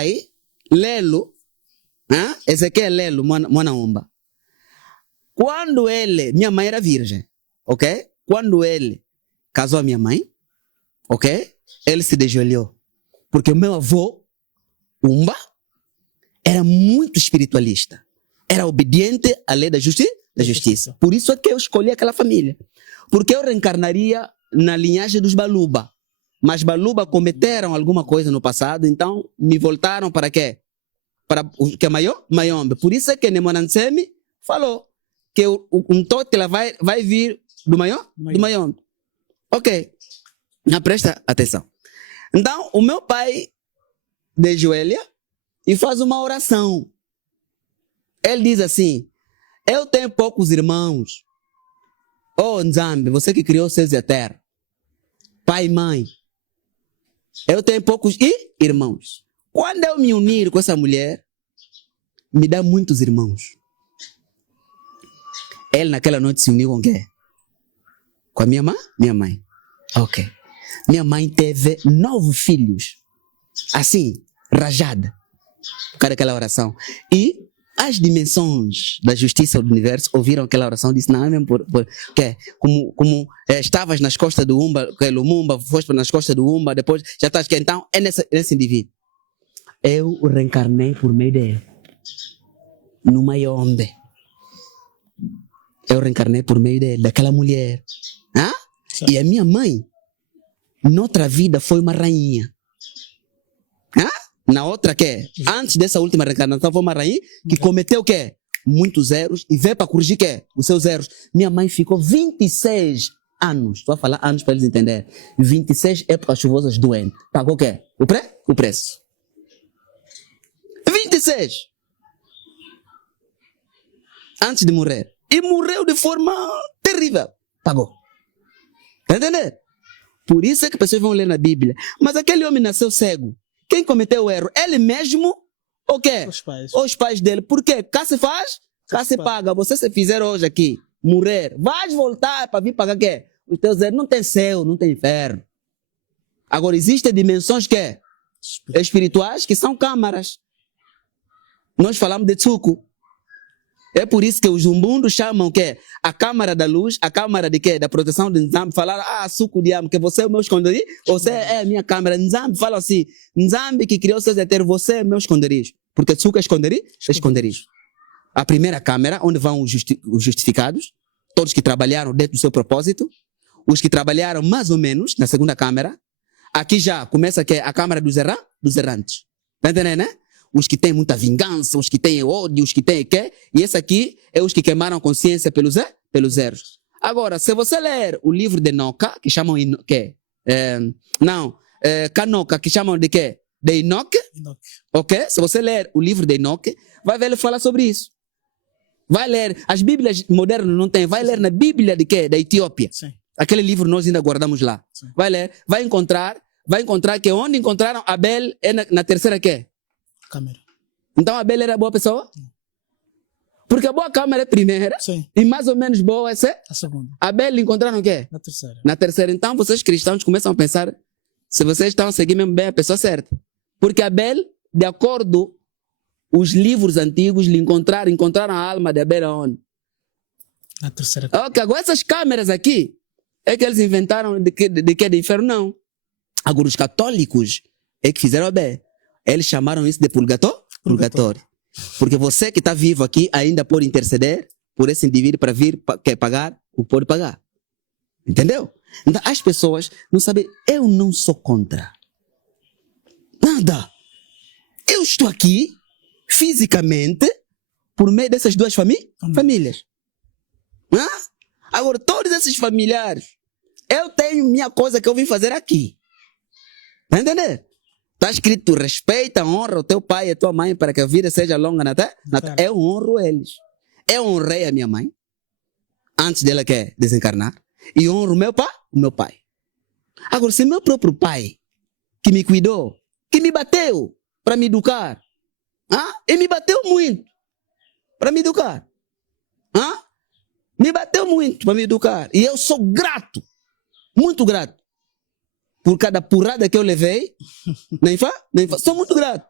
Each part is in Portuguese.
pai, Lelo, esse aqui é Lelo, Mwanaumba. Quando ele, minha mãe era virgem, ok? Quando ele casou a minha mãe, ok? Ele se desjoelhou. Porque o meu avô, Umba, era muito espiritualista. Era obediente à lei da justiça. Por isso é que eu escolhi aquela família. Porque eu reencarnaria na linhagem dos Baluba. Mas Baluba cometeram alguma coisa no passado, então me voltaram para quê? Para o que é Mayombe. Por isso é que Nemonansemi falou que um toque vai vir do Mayombe. Ok. Não presta atenção. Então, o meu pai desjoelha e faz uma oração. Ele diz assim: eu tenho poucos irmãos. Oh, Nzambi, você que criou os céus e a terra, pai e mãe, eu tenho poucos irmãos. Quando eu me unir com essa mulher, me dá muitos irmãos. Ele naquela noite se uniu com quem? Com a minha mãe. Ok. Minha mãe teve 9 filhos. Assim, rajada. Por causa daquela oração. E as dimensões da justiça do universo ouviram aquela oração e disse: não, é mesmo porque como estavas nas costas do Umba, que Lumumba, foste nas costas do Umba, depois já estás aqui, então é nesse indivíduo. Eu reencarnei por meio dele. No Mayombe. Eu reencarnei por meio dele, daquela mulher. E a minha mãe, noutra vida, foi uma rainha. Na outra, antes dessa última reencarnação, foi uma rainha que cometeu o quê? Muitos erros e veio para corrigir os seus erros. Minha mãe ficou 26 anos. Estou a falar anos para eles entenderem. 26 épocas chuvosas doente. Pagou o quê? O preço. 26. Antes de morrer. E morreu de forma terrível. Pagou. Está entendendo? Por isso é que pessoas vão ler na Bíblia. Mas aquele homem nasceu cego. Quem cometeu o erro? Ele mesmo ou o quê? Os pais dele. Por quê? Cá se faz, cá se paga. Você se fizer hoje aqui, morrer, vais voltar para vir pagar o quê? Os teus erros. Não tem céu, não tem inferno. Agora, existem dimensões espirituais que são câmaras. Nós falamos de Tsuku. É por isso que os umbundos chamam o quê? A câmara da luz, a câmara de quê? Da proteção de Nzambi. Falaram: Suco de que você é o meu esconderijo, você é a minha câmara. Nzambi fala assim: Nzambi que criou os seus eternos, você é o meu esconderijo. Porque Tsuku é esconderijo. A primeira câmara, onde vão os justificados, todos que trabalharam dentro do seu propósito, os que trabalharam mais ou menos na segunda câmara. Aqui já começa a câmara dos errantes. Tá entendendo, né? Os que têm muita vingança, os que têm ódio, os que têm e esse aqui é os que queimaram a consciência pelos erros. Agora, se você ler o livro de Enoca, que chamam Canoca, que chamam de quê? De Enoque. Ok? Se você ler o livro de Enoque, vai ver ele falar sobre isso. Vai ler, as Bíblias modernas não tem, vai ler na Bíblia de quê? Da Etiópia. Sim. Aquele livro nós ainda guardamos lá. Sim. Vai ler, vai encontrar que onde encontraram Abel é na terceira quê? Câmara. Então Abel era boa pessoa? Porque a boa câmara é a primeira. Sim. E mais ou menos boa essa é a segunda. Abel encontraram o quê? Na terceira. Então vocês cristãos começam a pensar se vocês estão a seguir mesmo bem a pessoa certa. Porque Abel, de acordo os livros antigos, encontraram a alma de Abel aonde? Na terceira. Ok, agora essas câmeras aqui é que eles inventaram de que de inferno, não. Agora os católicos é que fizeram Abel. Eles chamaram isso de purgatório. Porque você que está vivo aqui ainda pode interceder por esse indivíduo para vir pagar o que pode pagar. Entendeu? Então as pessoas não sabem. Eu não sou contra nada. Eu estou aqui fisicamente por meio dessas duas famílias. Agora, todos esses familiares, eu tenho minha coisa que eu vim fazer aqui. Tá entendendo? Está escrito: respeita, honra o teu pai e a tua mãe para que a vida seja longa na terra. Eu honro eles. Eu honrei a minha mãe antes dela desencarnar. E honro o meu pai. Agora, se meu próprio pai, que me cuidou, que me bateu para me educar, e me bateu muito para me educar. Me bateu muito para me educar. E eu sou grato, muito grato. Por cada porrada que eu levei, nem fa, sou muito grato.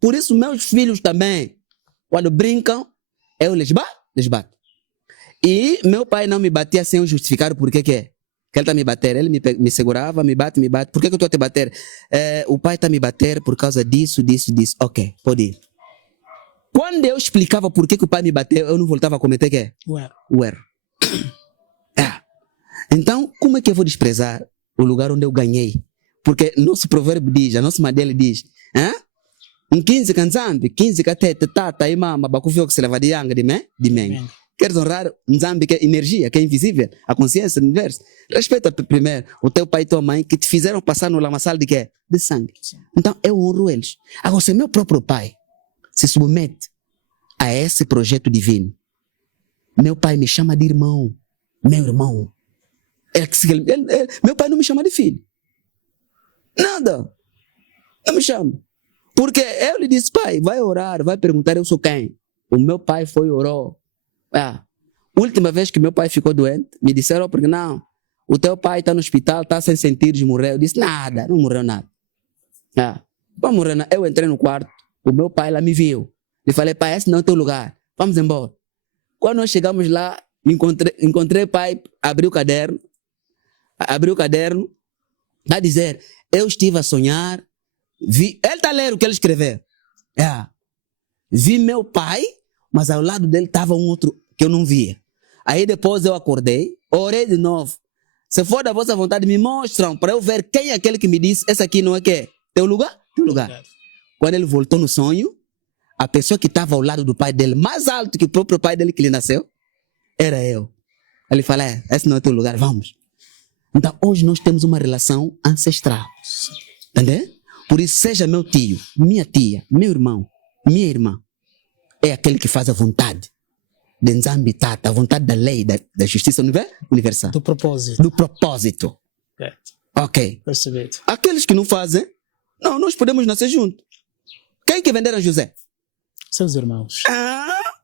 Por isso, meus filhos também, quando brincam, eu lhes bato. E meu pai não me batia sem eu justificar o porquê que é. Que ele está me bater. Ele me segurava, me bate. Por que eu estou a te bater? O pai está me bater por causa disso. Ok, pode ir. Quando eu explicava por que o pai me bateu, eu não voltava a cometer o quê? O erro. Então, como é que eu vou desprezar o lugar onde eu ganhei? Porque nosso provérbio diz, a nossa madeira diz, um 15 canzambi, 15 catete, tata e mama, bakufio que se leva de yanga de meng. Queres honrar Nzambi, que é energia, que é invisível, a consciência do universo. Respeita primeiro o teu pai e tua mãe que te fizeram passar no lamaçal de quê? De sangue. Então eu honro eles. Agora, se meu próprio pai se submete a esse projeto divino, meu pai me chama de irmão, meu irmão. Meu pai não me chama de filho. Nada. Não me chama. Porque eu lhe disse, pai, vai orar, vai perguntar eu sou quem. O meu pai foi orou. Última vez que meu pai ficou doente, me disseram, porque não, o teu pai está no hospital, está sem sentidos, morreu. Eu disse, nada, não morreu nada. Não morreu nada. Eu entrei no quarto, o meu pai lá me viu. Eu falei, pai, esse não é o teu lugar, vamos embora. Quando nós chegamos lá, encontrei o pai, abriu o caderno, a dizer, eu estive a sonhar, ele está a ler o que ele escreveu. Vi meu pai, mas ao lado dele estava um outro que eu não via. Aí depois eu acordei, orei de novo. Se for da vossa vontade, me mostram para eu ver quem é aquele que me disse, esse aqui não é que teu lugar? Teu lugar. Quando ele voltou no sonho, a pessoa que estava ao lado do pai dele, mais alto que o próprio pai dele que ele nasceu, era eu. Ele falou, esse não é teu lugar, vamos. Então hoje nós temos uma relação ancestral. Entendeu? Por isso, seja meu tio, minha tia, meu irmão, minha irmã, é aquele que faz a vontade de Nzambi Tata, a vontade da lei, da justiça universal. Do propósito. Do propósito. Ok. Percebido. Aqueles que não fazem, não, nós podemos nascer juntos. Quem que venderam José? Seus irmãos.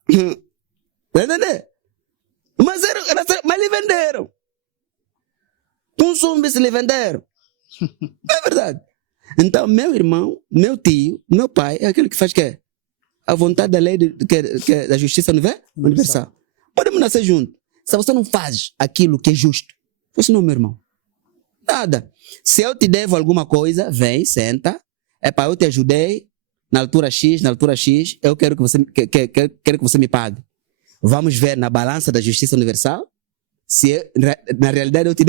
Entendeu? Mas lhe venderam. Um zumbi se lhe venderam. É verdade. Então, meu irmão, meu tio, meu pai, é aquele que faz o quê? A vontade da lei da justiça universal. Podemos nascer juntos. Se você não faz aquilo que é justo, você não é meu irmão. Nada. Se eu te devo alguma coisa, vem, senta. Eu te ajudei na altura X, eu quero que você me pague. Vamos ver na balança da justiça universal se na realidade eu te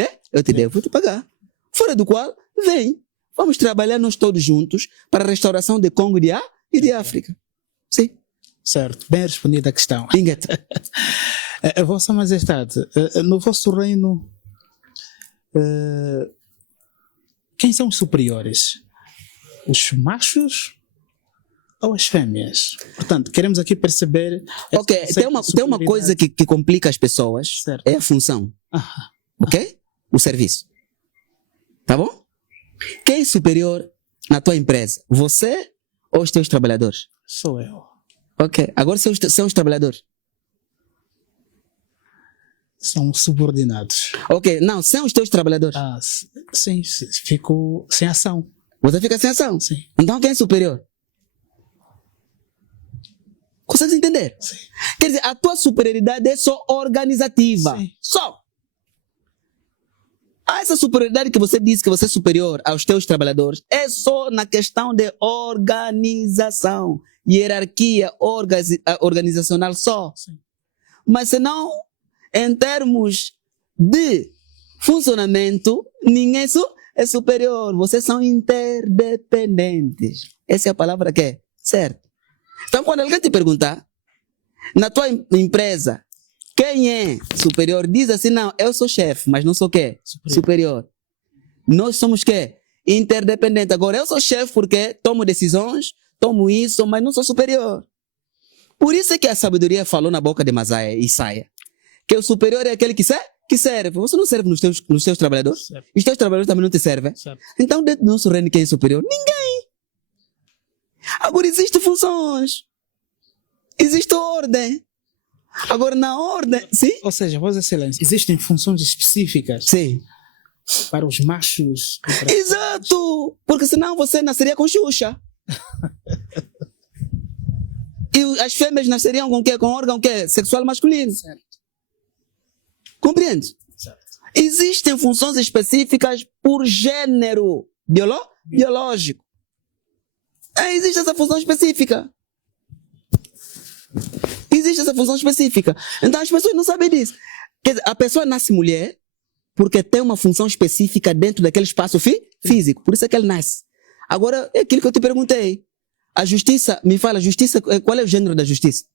devo, vou te pagar. Fora do qual, vem. Vamos trabalhar nós todos juntos para a restauração de Congo e de África. Sim. Certo, bem respondida a questão. Vossa Majestade, no vosso reino, quem são os superiores? Os machos ou as fêmeas? Portanto, queremos aqui perceber... Ok, tem uma coisa que complica as pessoas, certo. É a função. Ok? O serviço. Tá bom? Quem é superior na tua empresa? Você ou os teus trabalhadores? Sou eu. Ok. Agora são os trabalhadores? São subordinados. Ok. Não, são os teus trabalhadores? Sim, fico sem ação. Você fica sem ação? Sim. Então quem é superior? Consegues entender? Sim. Quer dizer, a tua superioridade é só organizativa. Sim. Só. Essa superioridade que você diz que você é superior aos teus trabalhadores é só na questão de organização, hierarquia organizacional só. Sim. Mas senão, em termos de funcionamento, ninguém é superior. Vocês são interdependentes. Essa é a palavra que é certo. Então, quando alguém te perguntar, na tua empresa, quem é superior? Diz assim, não, eu sou chefe, mas não sou o quê? Superior. Nós somos o quê? Interdependentes. Agora, eu sou chefe porque tomo decisões, tomo isso, mas não sou superior. Por isso é que a sabedoria falou na boca de Isaia, que o superior é aquele que serve. Você não serve nos teus trabalhadores? Certo. Os teus trabalhadores também não te servem? Certo. Então, dentro do nosso reino, quem é superior? Ninguém. Agora, existem funções. Existe ordem. Agora, na ordem... Sim? Ou seja, Vossa Excelência, existem funções específicas. Sim. Para os machos. Exato! Porque senão você nasceria com Xuxa. as fêmeas nasceriam com o quê? Com órgão quê? Sexual masculino. Certo. Compreende? Certo. Existem funções específicas por gênero biológico. Existe essa função específica. Existe essa função específica. Então as pessoas não sabem disso. Quer dizer, a pessoa nasce mulher porque tem uma função específica dentro daquele espaço físico. Por isso é que ele nasce. Agora, é aquilo que eu te perguntei. A justiça, me fala, justiça, qual é o gênero da justiça?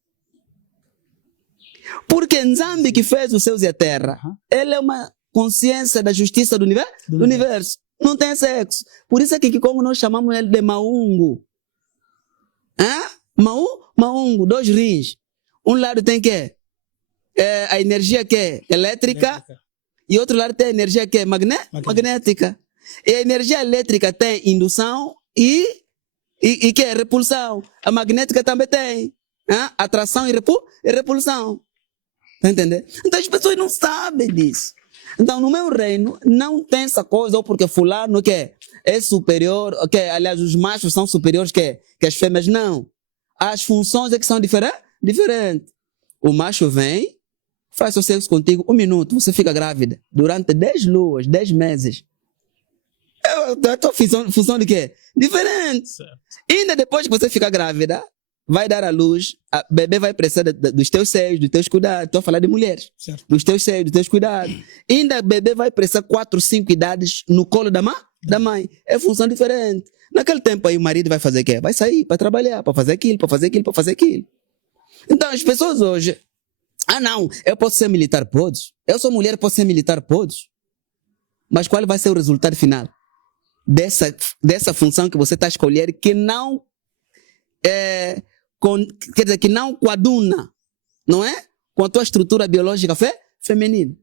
Porque Nzambi que fez os céus e a terra, ele é uma consciência da justiça do universo. Não tem sexo. Por isso é que como nós chamamos ele de Maungo. Maungo, 2 rins. Um lado tem que a energia que é elétrica e outro lado tem a energia que é magnética. E a energia elétrica tem indução e que é repulsão. A magnética também tem atração e repulsão. Tá entendendo? Então as pessoas não sabem disso. Então no meu reino não tem essa coisa, ou porque fulano que é superior, aliás os machos são superiores que as fêmeas, não. As funções é que são diferentes. O macho vem, faz o sexo contigo 1 minuto, você fica grávida. Durante 10 luas, 10 meses. A tua função de quê? Diferente. Certo. Ainda depois que você ficar grávida, vai dar à luz, a bebê vai precisar dos teus seios, dos teus cuidados. Estou a falar de mulheres. Certo. Dos teus seios, dos teus cuidados. Ainda a bebê vai precisar 4, 5 idades no colo da mãe. É função diferente. Naquele tempo aí o marido vai fazer o quê? Vai sair para trabalhar, para fazer aquilo, para fazer aquilo, para fazer aquilo. Então as pessoas hoje, não, eu posso ser militar, podes. Eu sou mulher, posso ser militar, podes. Mas qual vai ser o resultado final dessa função que você está a escolher, que não quer dizer, que não coaduna, não é? Com a tua estrutura biológica feminina.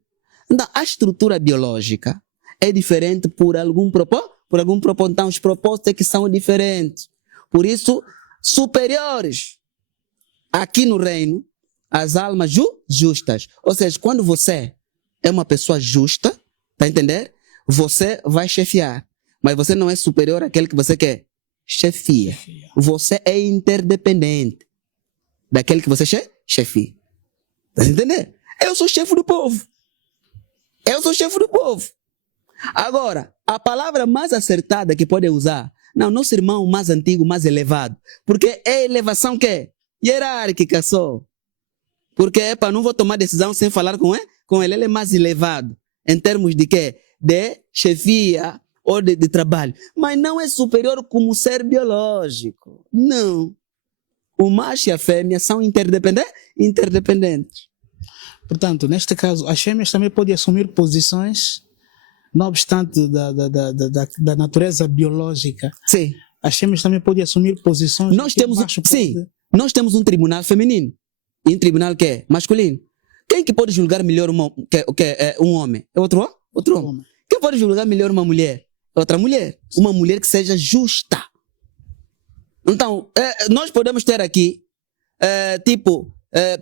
Então, a estrutura biológica é diferente por algum propósito. Então, os propósitos é que são diferentes. Por isso, superiores. Aqui no reino, as almas justas. Ou seja, quando você é uma pessoa justa, tá a entender? Você vai chefiar. Mas você não é superior àquele que você quer. Chefia. Você é interdependente daquele que você chefia. Tá entendendo? Eu sou chefe do povo. Agora, a palavra mais acertada que pode usar, não ser irmão mais antigo, mais elevado. Porque é elevação que é hierárquica só. Porque não vou tomar decisão sem falar com ele. Ele é mais elevado. Em termos de quê? De chefia ou de trabalho. Mas não é superior como ser biológico. Não. O macho e a fêmea são interdependentes. Portanto, neste caso, as fêmeas também podem assumir posições, não obstante da natureza biológica. Sim. As fêmeas também podem assumir posições. Nós temos um tribunal feminino e um tribunal que é masculino. Quem que pode julgar melhor um homem? É outro homem. Quem pode julgar melhor uma mulher? Outra mulher. Uma mulher que seja justa. Então, nós podemos ter aqui,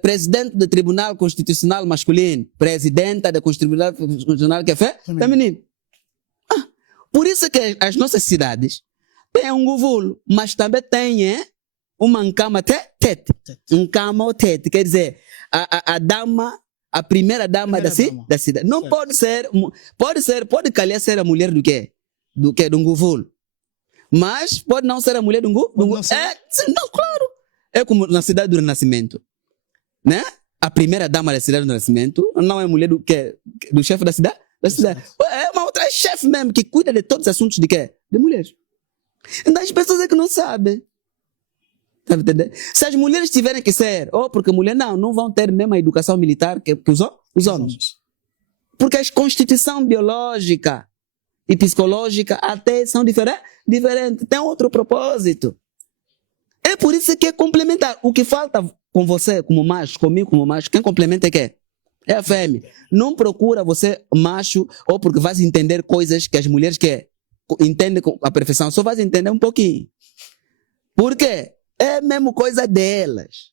presidente do Tribunal Constitucional masculino, presidenta do Tribunal Constitucional que é feminino. Por isso que as nossas cidades têm um govulo, mas também têm uma nkama tete. Nkama ou tete, quer dizer, a primeira dama da cidade. Não pode ser, pode calhar ser a mulher do quê? Do um govulo. Mas pode não ser a mulher de um govulo. Não, claro. É como na cidade do Renascimento. Né? A primeira dama da cidade do Renascimento não é mulher do chefe da cidade. É uma outra chefe mesmo que cuida de todos os assuntos de quê? De mulheres. Então as pessoas é que não sabem. Tá entendendo? Se as mulheres tiverem que ser, porque mulheres não vão ter a mesma educação militar que os homens. Porque a constituição biológica e psicológica até são diferentes. Tem outro propósito. É por isso que é complementar. O que falta com você como macho, comigo como macho, quem complementa é quem? É a fêmea. Não procura você macho ou porque vais entender coisas que as mulheres entendem com a perfeição. Só vais entender um pouquinho. Por quê? É a mesma coisa delas.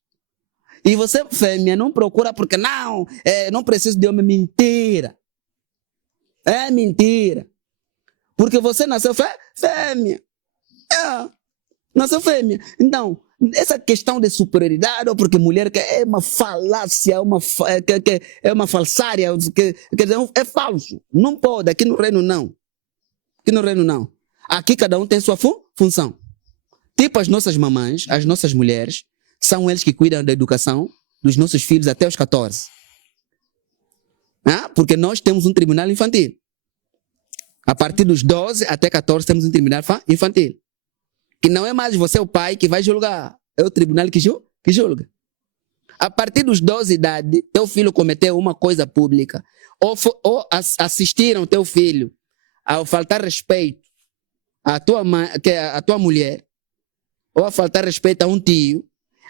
E você, fêmea, não procura porque não preciso de homem. Mentira. É mentira. Porque você nasceu fêmea. Nasceu fêmea. Então, essa questão de superioridade, ou porque mulher que é uma falácia, é uma falsária, quer dizer, é falso. Não pode, aqui no reino não. Aqui no reino não. Aqui cada um tem sua função. Tipo as nossas mamães, as nossas mulheres, são eles que cuidam da educação dos nossos filhos até os 14. Porque nós temos um tribunal infantil. A partir dos 12 até 14 temos um tribunal infantil. Que não é mais você o pai que vai julgar. É o tribunal que julga. A partir dos 12 de idade, teu filho cometeu uma coisa pública, ou assistiram teu filho ao faltar respeito à tua mãe, à tua mulher, ou a faltar respeito a um tio,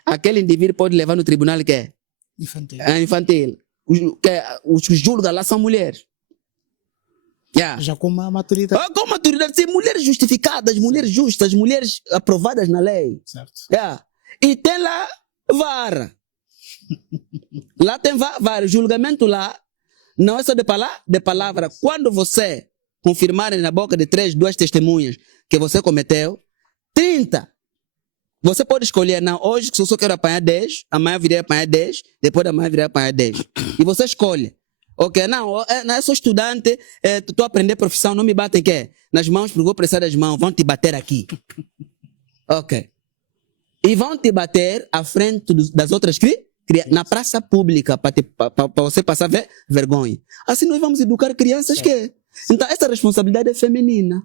aquele indivíduo pode levar no tribunal que é infantil. Os que julgam lá são mulheres. Já com uma maturidade. Com maturidade, sim, mulheres justificadas, mulheres justas, mulheres aprovadas na lei. Certo. E tem lá vara. Lá tem vara. Julgamento lá não é só de palavra. Quando você confirmar na boca de 2 testemunhas que você cometeu, 30. Você pode escolher, não, hoje se eu só quero apanhar 10, amanhã eu virei apanhar 10, depois da manhã eu virei apanhar 10. E você escolhe. Ok, não eu sou estudante, estou a aprender profissão, não me batem que nas mãos, porque vou precisar das mãos, vão te bater aqui. Ok. E vão te bater à frente das outras na praça pública, para você passar vergonha. Assim nós vamos educar crianças que... Então essa responsabilidade é feminina.